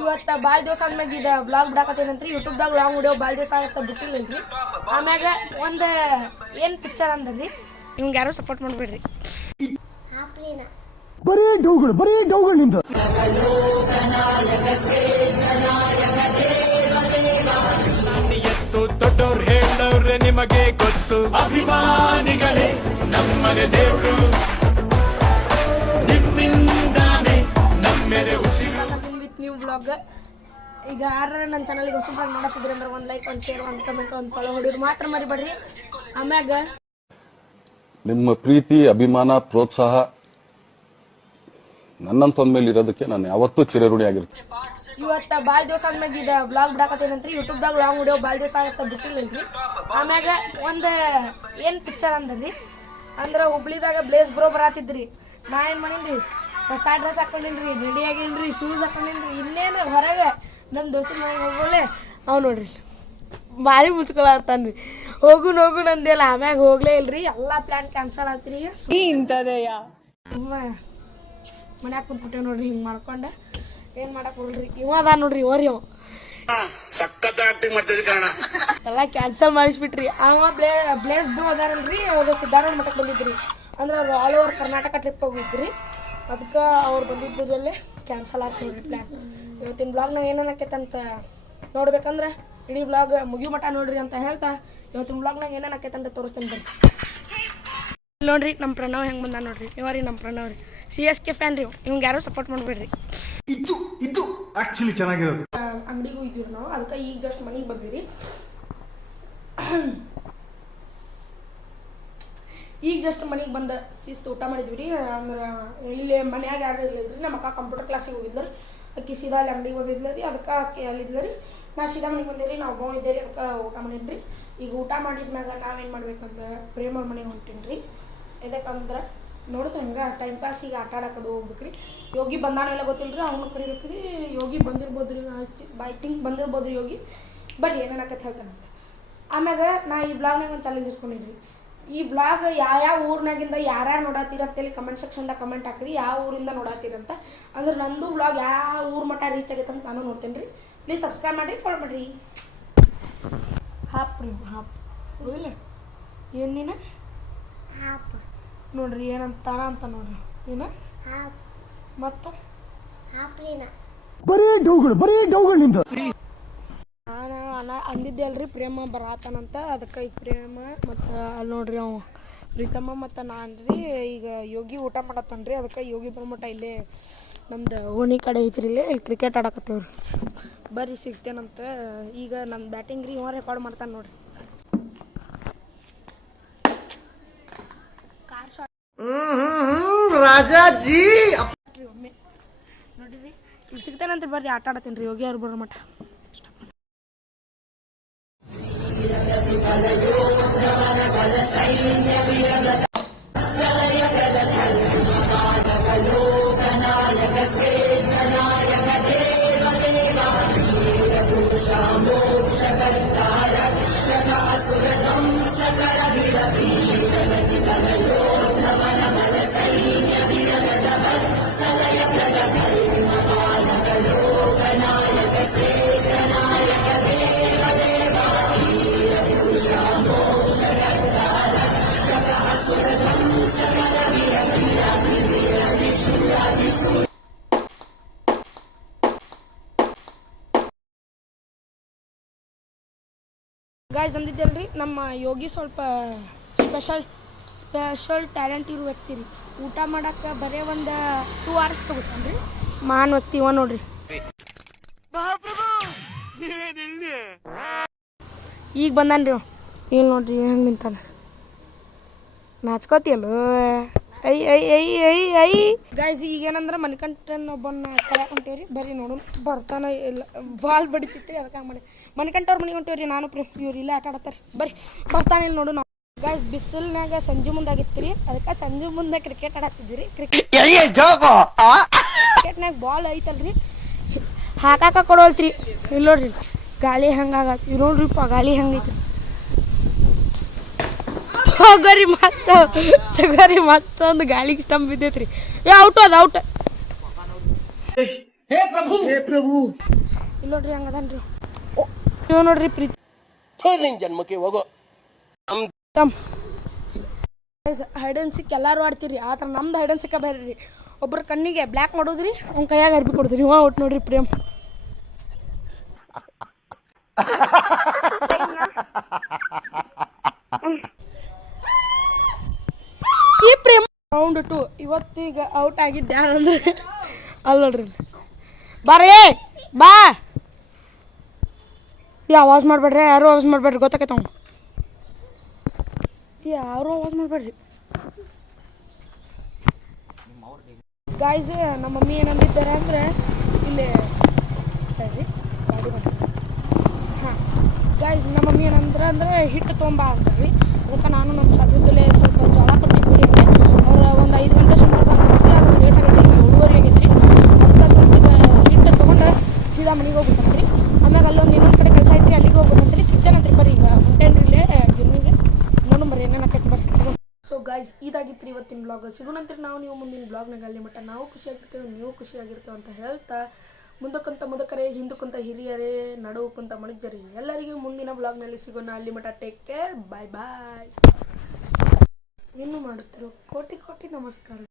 ಇವತ್ತು ಭಾಳ ದಿವಸ ಆದ್ಮ್ಯಾಗ ಇದು ಬ್ಲಾಗ್ ಬಿಡಾಕತ್ತೇನಂತ್ರಿ ಯೂಟ್ಯೂಬ್ದಾಗ ಲಾಂಗ್ ವಿಡಿಯೋ ಭಾಳ ದಿವಸ ಆಗತ್ತೆ ಬಿಟ್ಟಿಲ್ಲಂತ್ರಿ. ಆಮ್ಯಾಗ ಒಂದು ಏನು ಪಿಕ್ಚರ್ ಅಂದ್ರಿ ನಿಮ್ಗೆ ಯಾರು ಸಪೋರ್ಟ್ ಮಾಡ್ಬೇಡ್ರಿ. ಬರೀ ಡೌಗಳು ನಿಮ್ದು. ದೊಡ್ಡವ್ರು ಹೇಳವ್ರೆ ನಿಮಗೆ ಗೊತ್ತು, ಅಭಿಮಾನಿಗಳೇ ನಮ್ಮನೆ ದೇವ್ರು, ನಿಮ್ಮಿಂದಾನೆ ನಮ್ಮೆದೆ ಉಸಿರು. With new blog. ಈಗ ಯಾರು ನನ್ನ ಚಾನಲ್ಗೆ ಹೊಸಬ್ರಾಗಿ ನೋಡತ್ತಿದ್ರಿ ಅಂದ್ರೆ ಒಂದು ಲೈಕ್, ಒಂದು ಶೇರ್, ಒಂದು ಕಮೆಂಟ್, ಒಂದು ಫಾಲೋ ಹೊಡಿಯೋರು ಮಾತ್ರ ಮರಿಬೇಡ್ರಿ. ಆಮ್ಯಾಗ ನಿಮ್ಮ ಪ್ರೀತಿ, ಅಭಿಮಾನ, ಪ್ರೋತ್ಸಾಹ ನನ್ನಂತಂದ ಮೇಲೆ ಇರೋದಕ್ಕೆ ನಾನು ಯಾವತ್ತೂ ಚಿರಋಣಿ ಆಗಿರ್ತೀನಿ. ಇವತ್ತು ಭಾಳ ದಿವಸ ಆದ್ಮ್ಯಾಗ ಇದು ಬ್ಲಾಗ್ ಬಿಡಾಕತ್ತೇನಂತ್ರಿ ಯೂಟ್ಯೂಬ್ದಾಗ ಲಾಂಗ್ ವಿಡಿಯೋ ಭಾಳ ದಿವಸ ಆಗತ್ತೆ ಬಿಟ್ಟಿಲ್ಲಂತ್ರಿ. ಆಮ್ಯಾಗ ಒಂದು ಏನು ಪಿಕ್ಚರ್ ಅಂದ್ರಿ ಅಂದ್ರೆ ಹುಬ್ಳಿದಾಗ ಬ್ಲೇಸ್ ಬ್ರೋ ಬರಾತಿದ್ರಿ. ನಾ ಏನು ಮಾಡೀನಿ ಹೊಸ ಡ್ರೆಸ್ ಹಾಕೊಂಡಿನ್ರಿ, ರೆಡಿ ಆಗೀನ್ರಿ, ಶೂಸ್ ಹಾಕೊಂಡಿನ್ರಿ. ಇನ್ನೇನು ಹೊರಗೆ ನಮ್ಮ ದೋಸ್ತ ಮನೆಗೆ ಹೋಗೋಳೆ ಅವ್ ನೋಡ್ರಿ ಭಾರಿ ಮುಚ್ಕೊಳತ್ತಾನ್ರಿ. ಹೋಗುನ್ ಅಂದೇಲ್ಲ. ಆಮ್ಯಾಗ ಹೋಗ್ಲೇ ಇಲ್ರಿ, ಎಲ್ಲ ಪ್ಲಾನ್ ಕ್ಯಾನ್ಸಲ್ ಆತ್ರಿ. ಇಂಥದೆಯಾ ಮನ್ಯಾಗ ಕುಂತ್ಬಿಟ್ಟೇವ್ ನೋಡ್ರಿ. ಹಿಂಗೆ ಮಾಡ್ಕೊಂಡು ಏನು ಮಾಡಕ್ ಹೋಗ್ರಿ. ಇವ ಅದ ನೋಡ್ರಿ ಓರಿ ಅವ ಎಲ್ಲ ಕ್ಯಾನ್ಸಲ್ ಮಾಡಿಸ್ಬಿಟ್ರಿ. ಅವ ಬ್ಲೇಸ್ ಬ್ರೋ ಅದಾರಲ್ರಿ, ಅವ್ರು ಸಿದ್ಧಾರೂಢ ಮಠಕ್ಕೆ ಬಂದಿದ್ರಿ. ಅಂದ್ರೆ ಅವ್ರು ಆಲ್ ಓವರ್ ಕರ್ನಾಟಕ ಟ್ರಿಪ್ ಹೋಗಿದ್ರಿ. ಅದಕ್ಕೆ ಅವ್ರು ಬಂದಿದ್ದರಲ್ಲೇ ಕ್ಯಾನ್ಸಲ್ ಆಗ್ತದೆ ನೋಡ್ರಿ ಪ್ಲ್ಯಾನ್. ಇವತ್ತಿನ ಬ್ಲಾಗ್ನಾಗ ಏನೇನು ಆಕೈತಂತ ನೋಡ್ಬೇಕಂದ್ರೆ ಇಡೀ ಬ್ಲಾಗ್ ಮುಗಿಯೋ ಮಠ ನೋಡ್ರಿ ಅಂತ ಹೇಳ್ತಾ ಇವತ್ತಿನ ಬ್ಲಾಗ್ನಾಗ ಏನೇನು ಆಕೈತಂತ ತೋರಿಸ್ತೇನೆ ಬರ್ರಿ. ನೋಡ್ರಿ ನಮ್ಮ ಪ್ರಣವ್ ಹೆಂಗೆ ಬಂದ ನೋಡ್ರಿ. ಇವರಿ ನಮ್ಮ ಪ್ರಣವ್ ರೀ, CSK ಫ್ಯಾನ್ ರೀ. ಇವ್ಗೆ ಯಾರು ಸಪೋರ್ಟ್ ಮಾಡಬೇಡ್ರಿ. ಇದು ಆಕ್ಚುಲಿ ಚೆನ್ನಾಗಿರೋದು. ಅಂಗಡಿಗೂ ಇದ್ದೀವಿ ನಾವು, ಅದಕ್ಕೆ ಈಗ ಜಸ್ಟ್ ಮನೆಗೆ ಬಂದ್ವಿ. ಈಗ ಜಸ್ಟ್ ಮನೆಗೆ ಬಂದ ಶಿಸ್ತು ಊಟ ಮಾಡಿದ್ವಿ ರೀ. ಅಂದ್ರೆ ಇಲ್ಲಿ ಮನ್ಯಾಗ ಯಾರು ಇರಲಿಲ್ಲ ರೀ. ನಮ್ಮ ಅಕ್ಕ ಕಂಪ್ಯೂಟರ್ ಕ್ಲಾಸಿಗೆ ಹೋಗಿದ್ಲು ರೀ. ಅಕ್ಕಿ ಸೀದಾ ಅಲ್ಲಿ ಅಂಗಡಿಗೆ ಹೋಗಿದ್ಲು ರೀ. ಅದಕ್ಕೆ ಅಕ್ಕಿ ಅಲ್ಲಿದ್ಲು ರೀ. ನಾ ಸೀದಾ ಮನೆಗೆ ಬಂದೇರಿ. ನಾವು ಗೋವ್ ಇದ್ದೇವೆ ರೀ. ಅದಕ್ಕೆ ಊಟ ಮಾಡೀನಿ ರೀ. ಈಗ ಊಟ ಮಾಡಿದ್ಮ್ಯಾಗ ನಾವೇನು ಮಾಡ್ಬೇಕಂದ್ರೆ ಪ್ರೇಮ ಮನೆಗೆ ಹೊಂಟೀನಿ ರೀ. ಇದಕ್ಕಂದ್ರೆ ನೋಡಿದ್ರೆ ಹಂಗೆ ಟೈಮ್ ಪಾಸ್ ಈಗ ಆಟ ಆಡೋಕದು ಹೋಗ್ಬೇಕು ರೀ. ಯೋಗಿ ಬಂದಾನೆಲ್ಲ ಗೊತ್ತಿಲ್ಲ ರೀ, ಅವನು ಕರಿಬೇಕು ರೀ. ಯೋಗಿ ಬಂದಿರ್ಬೋದು ರೀ, ಐ ಥಿಂಕ್ ಬಂದಿರ್ಬೋದು ರೀ ಯೋಗಿ. ಬರ್ರಿ ಏನೇನು ಆಕತ್ತೆ ಹೇಳ್ತಾನಂತ. ಆಮ್ಯಾಗ ನಾ ಈ ಬ್ಲಾಗ್ನಾಗ ಒಂದು ಚಾಲೆಂಜ್ ಇಟ್ಕೊಂಡಿರಿ. ಈ ಬ್ಲಾಗ್ ಯಾವ ಊರಿನಾಗಿಂದ ಯಾರ್ಯಾರು ನೋಡತ್ತೀರ ಅಂತೇಳಿ ಕಮೆಂಟ್ ಸೆಕ್ಷನ್ದಾಗ ಕಮೆಂಟ್ ಹಾಕಿರಿ. ಯಾವ ಊರಿಂದ ನೋಡತ್ತೀರಂತ. ಅಂದ್ರೆ ನಂದು ಬ್ಲಾಗ್ ಯಾವ ಊರು ಮಟ್ಟ ರೀಚ್ ಆಗೈತೆ ಅಂತ ನಾನು ನೋಡ್ತೇನೆ ರೀ. ಪ್ಲೀಸ್ ಸಬ್ಸ್ಕ್ರೈಬ್ ಮಾಡಿರಿ, ಫಾಲೋ ಮಾಡಿರಿ. ಹಾಪ್ ರೀ ಹಾಪ್ ಹೋಗಿಲ್ಲ ಏನು ನೀನು ಹಾಪ್ ನೋಡ್ರಿ ಏನಂತಾನ ಅಂತ ನೋಡ್ರಿ. ಏನ ಮತ್ತು ಬರೀ ಡೌಗಳು ನಿಮ್ದು. ನಾನು ಅಂದಿದ್ದೆ ಅಲ್ರಿ ಪ್ರೇಮ ಬರಾತನಂತ. ಅದಕ್ಕೆ ಈಗ ಪ್ರೇಮ ಮತ್ತು ಅಲ್ಲಿ ನೋಡ್ರಿ ಅವ ಪ್ರೀತಮ್ಮ ಮತ್ತು ನಾನು ರೀ ಈಗ ಯೋಗಿ ಊಟ ಮಾಡತ್ತನ್ರಿ. ಅದಕ್ಕೆ ಯೋಗಿ ಬರ್ಮಟ ಇಲ್ಲೇ ನಮ್ದು ಓಣಿ ಕಡೆ ಐತ್ರಿ. ಇಲ್ಲಿ ಕ್ರಿಕೆಟ್ ಆಡಕತ್ತೇವ್ರಿ. ಬರ್ರಿ ಸಿಗ್ತೇನಂತ. ಈಗ ನನ್ನ ಬ್ಯಾಟಿಂಗ್ ರೀ ಇವ ರೆಕಾರ್ಡ್ ಮಾಡ್ತಾನೆ ನೋಡ್ರಿ. ಕಾರ್ ಶಾಟ್ ರಾಜಾಜಿ ಒಮ್ಮೆ ನೋಡಿರಿ. ಈಗ ಸಿಗ್ತೇನಂತ ಬರ್ರಿ ಆಟ ಆಡತ್ತೇನೆ ರೀ ಯೋಗಿ ಅವ್ರು ಬರೋ ಮಠ. ಗಾಯ್ಸ್ ಅಂದಿದ್ದಲ್ರಿ ನಮ್ಮ ಯೋಗಿ ಸ್ವಲ್ಪ ಸ್ಪೆಷಲ್ ಟ್ಯಾಲೆಂಟ್ ಇರೋ ವ್ಯಕ್ತಿ ರೀ. ಊಟ ಮಾಡಕ್ಕೆ ಬರೀ ಒಂದು 2 hours ತೊಗೋತಾನೆ ರೀ. ಮಹಾನ್ ವ್ಯಕ್ತಿ ಇವ ನೋಡ್ರಿ. ಈಗ ಬಂದಾನ ರೀ ಇಲ್ಲಿ ನೋಡ್ರಿ ಹೆಂಗೆ ನಿಂತಾನ. ನಾಚ್ಕೋತಿಯಲ್ಲೋ ಐ ಐ ಐ ಐ ಐ ಗಾಯ್ಸ್. ಈಗ ಏನಂದ್ರೆ ಮಣಿಕಂಠನ್ ಒಬ್ಬನ ಕರ್ಯಾಕೆ ಹೊಂಟೇವ್ರಿ. ಬರ್ರಿ ನೋಡೋಣ ಬರ್ತಾನೆ ಇಲ್ಲ. ಬಾಲ್ ಬಡಿತಿತ್ತು ಅದಕ್ಕೆ ಹಂಗೆ ಮಾಡಿ ಮಣಿಕಂಠವ್ರ ಮನೆಗೆ ಹೊಂಟೇವ್ರಿ. ನಾನು ಇವ್ರು ಇಲ್ಲೇ ಆಟ ಆಡತ್ತಾರೆ. ಬರ್ರಿ ಬರ್ತಾನೆ ಇಲ್ಲಿ ನೋಡು. ನಾವು ಗಾಯ್ಸ್ ಬಿಸಿಲ್ನಾಗ ಸಂಜೆ ಮುಂದಾಗಿತ್ತು ರೀ. ಅದಕ್ಕೆ ಸಂಜೆ ಮುಂದೆ ಕ್ರಿಕೆಟ್ ಆಡತ್ತಿದ್ವಿ ರೀ. ಕ್ರಿಕೆಟ್ನಾಗ ಬಾಲ್ ಐತಲ್ರಿ ಹಾಕಾಕ ಕೊಡೋಲ್ತ್ರಿ. ಇಲ್ಲಿ ನೋಡ್ರಿ ಗಾಳಿ ಹಂಗಾಗತ್ತೆ. ನೋಡ್ರಿಪ್ಪ ಗಾಳಿ ಹಂಗೈತಿ. ತಗೋರಿ ಮತ್ತೊಂದು ಗಾಳಿಗೆ ಸ್ಟಂಪ್ ಬಿದ್ದೈತ್ರಿ. ಔಟ್. ಇಲ್ಲಿ ನೋಡ್ರಿ ಹಂಗದನ್ರಿ ಇವ ನೋಡ್ರಿ ಪ್ರೀತಿ ನಿನ್ ಜನ್ಮಕ್ಕೆ ಹೋಗೋ ಹೈಡ್ ಅಂಡ್ ಸಿಕ್ ಎಲ್ಲರೂ ಆಡ್ತೀರಿ ಆ ಥರ ನಮ್ದು ಹೈಡ್ ಅಂಡ್ ಸಿಕ್ಕ ಬೇರೆ ರೀ ಒಬ್ರ ಕಣ್ಣಿಗೆ ಬ್ಲ್ಯಾಕ್ ಮಾಡೋದ್ರಿ ಅವ್ನ ಕೈಯಾಗ ಅರ್ಬಿ ಕೊಡ್ತೀರಿ ಒಟ್ಟು ನೋಡ್ರಿ ಪ್ರೇಮ್ ಈ ಪ್ರೇಮ್ ರೌಂಡ್ 2 ಇವತ್ತೀಗ ಔಟ್ ಆಗಿದ್ದೆ ಯಾರಂದ್ರೆ ಅಲ್ಲಿ ನೋಡ್ರಿ ಬಾರೇ ಬಾ ಈ ಆವಾಜ್ ಮಾಡಬೇಡ್ರಿ ಯಾರು ಆವಾಜ್ ಮಾಡಬೇಡ್ರಿ ಗೊತ್ತಾಕೈತೆ ಅವ್ನು ಯಾರು ಆವಾಜ್ ಮಾಡಬೇಡ್ರಿ ಗಾಯ್ಸ್ ನಮ್ಮ ಮಮ್ಮಿ ಏನಂದಿದ್ದಾರೆ ಅಂದರೆ ಇಲ್ಲಿ ಹಾಂ ಗಾಯ್ಸ್ ನಮ್ಮ ಮಮ್ಮಿ ಏನಂದ್ರೆ ಹಿಟ್ಟು ತೊಗೊಂಬ ಅಂದ್ರಿ ಅದಕ್ಕೆ ನಾನು ನಮ್ಮ ಸಾಧ್ಯದಲ್ಲೇ ಸ್ವಲ್ಪ ಜೋಳ ಕೊಟ್ಟಿದ್ವಿ ಅವ್ರು ಒಂದು 5 ಗಂಟೆ ಸುಮಾರು ಬಂದ್ರಿ ಅದು ಲೇಟ್ ಆಗೈತಿ 7:30 ಆಗೈತಿ ಅದಕ್ಕೆ ಸ್ವಲ್ಪ ಹಿಟ್ಟು ತೊಗೊಂಡು ಸೀದಾ ಮನೆಗೆ ಹೋಗ್ಬೇಕಂತ್ರಿ ಆಮ್ಯಾಗ ಅಲ್ಲೊಂದು ಇನ್ನೊಂದು ಕಡೆ ಕೆಲಸ ಐತ್ರಿ ಅಲ್ಲಿಗೆ ಹೋಗ್ಬೇಕಂತ್ರಿ ಸಿಗ್ತೇನಂತ್ರಿ ಬರ್ರಿ ಈಗ ಹೊಂಟೇನ್ರಿ ಇಲ್ಲೇ ಗಿರ್ನಿಗೆ ನೋಡು ಬರ್ರಿ ಏನೇನಾಕೈತಿ ಬರ್ರಿ ಸೊ ಗಾಯ್ಸ್ ಇದಾಗಿತ್ತು ಇವತ್ತಿನ ಬ್ಲಾಗ್ ಸಿಗೋಣಂತ್ರಿ ನಾವು ನೀವು ಮುಂದಿನ ಬ್ಲಾಗ್ನಾಗ ಅಲ್ಲಿ ಮಟ್ಟ ನಾವು ಖುಷಿಯಾಗಿರ್ತೇವೆ ನೀವು ಖುಷಿಯಾಗಿರ್ತೇವೆ ಅಂತ ಹೇಳ್ತಾ ಮುಂದಕ್ಕಂತ ಮುದಕರೇ ಹಿಂದಕ್ಕಂತ ಹಿರಿಯರೇ ನಡುವಕ್ಕಂತ ಮನುಜರೇ ಎಲ್ಲರಿಗೂ ಮುಂದಿನ ಬ್ಲಾಗ್ನಲ್ಲಿ ಸಿಗೋಣ ಅಲ್ಲಿ ಮಟ್ಟ ಟೇಕ್ ಕೇರ್ ಬಾಯ್ ಬಾಯ್ ಇನ್ನು ಮಾಡುತ್ತಿರೋ ಕೋಟಿ ಕೋಟಿ ನಮಸ್ಕಾರ.